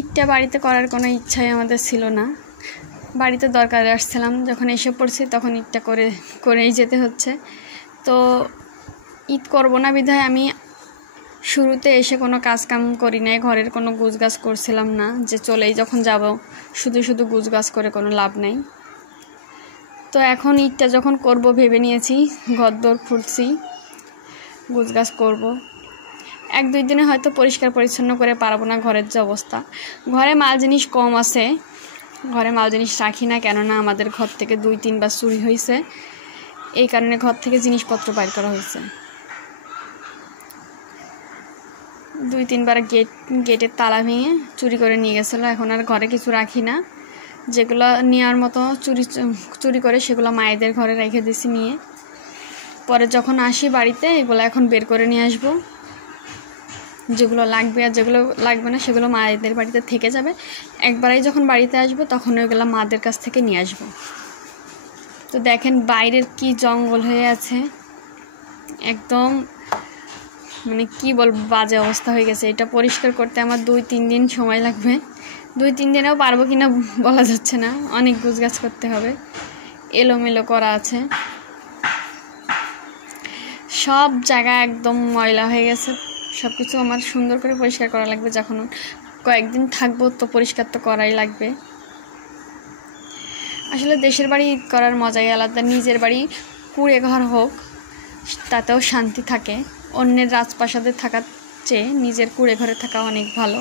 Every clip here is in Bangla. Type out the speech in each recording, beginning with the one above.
ঈদটা বাড়িতে করার কোনো ইচ্ছাই আমাদের ছিল না। বাড়িতে দরকারে আসছিলাম, যখন এসে পড়ছি তখন ঈদটা করেই যেতে হচ্ছে। তো ঈদ করবো না বিধায় আমি শুরুতে এসে কোনো কাজকাম করি নাই, ঘরের কোনো গুছগাছ করছিলাম না, যে চলেই যখন যাব শুধু শুধু গুছগাছ করে কোনো লাভ নেই। তো এখন ঈদটা যখন করব ভেবে নিয়েছি, ঘরদোর খুঁড়ছি, গুছগাছ করব। 1-2 দিনে হয়তো পরিষ্কার পরিচ্ছন্ন করে পারবো না, ঘরের যে অবস্থা। ঘরে মাল জিনিস কম আছে, ঘরে মাল জিনিস রাখি না, কেননা আমাদের ঘর থেকে 2-3 বার চুরি হয়েছে, এই কারণে ঘর থেকে জিনিসপত্র বাইর করা হয়েছে। 2-3 বার গেটের তালা ভেঙে চুরি করে নিয়ে গেছিলো। এখন আর ঘরে কিছু রাখি না, যেগুলো নেওয়ার মতো চুরি করে সেগুলো মায়েদের ঘরে রেখে দিছি নিয়ে। পরে যখন আসি বাড়িতে এগুলো এখন বের করে নিয়ে আসবো। যেগুলো লাগবে আর যেগুলো লাগবে না সেগুলো মায়েদের বাড়িতে থেকে যাবে। একবারেই যখন বাড়িতে আসবো তখন ওইগুলো মাদের কাছ থেকে নিয়ে আসবো। তো দেখেন বাইরের কি জঙ্গল হয়ে আছে, একদম মানে কি বলবো, বাজে অবস্থা হয়ে গেছে। এটা পরিষ্কার করতে আমার 2-3 দিন সময় লাগবে। 2-3 দিনেও পারবো কিনা বলা যাচ্ছে না, অনেক গুছগাছ করতে হবে। এলোমেলো করা আছে, সব জায়গা একদম ময়লা হয়ে গেছে। সব কিছু আমার সুন্দর করে পরিষ্কার করা লাগবে। যখন কয়েকদিন থাকবো তো পরিষ্কার তো করাই লাগবে। আসলে দেশের বাড়ি ঈদ করার মজাই আলাদা। নিজের বাড়ি কুঁড়ে ঘর হোক তাতেও শান্তি থাকে, অন্যের রাজপ্রাসাদে থাকার চেয়ে নিজের কুঁড়ে ঘরে থাকা অনেক ভালো।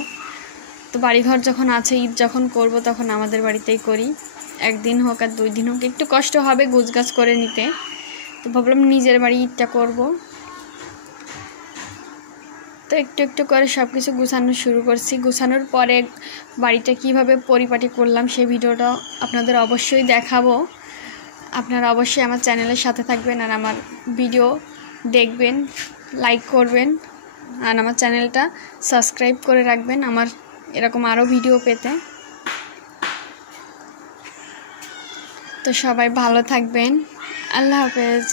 তো বাড়িঘর যখন আছে, ঈদ যখন করব তখন আমাদের বাড়িতেই করি। 1 দিন হোক আর 2 দিন হোক, একটু কষ্ট হবে গুছগাছ করে নিতে। তো ভাবলাম নিজের বাড়ি ঈদটা করব। তো একটু একটু করে সব কিছু গুছানো শুরু করছি। গুছানোর পরে বাড়িটা কিভাবে পরিপাটি করলাম সেই ভিডিওটা আপনাদের অবশ্যই দেখাবো। আপনারা অবশ্যই আমার চ্যানেলের সাথে থাকবেন আর আমার ভিডিও দেখবেন, লাইক করবেন আর আমার চ্যানেলটা সাবস্ক্রাইব করে রাখবেন আমার এরকম আরও ভিডিও পেতে। তো সবাই ভালো থাকবেন, আল্লাহ হাফেজ।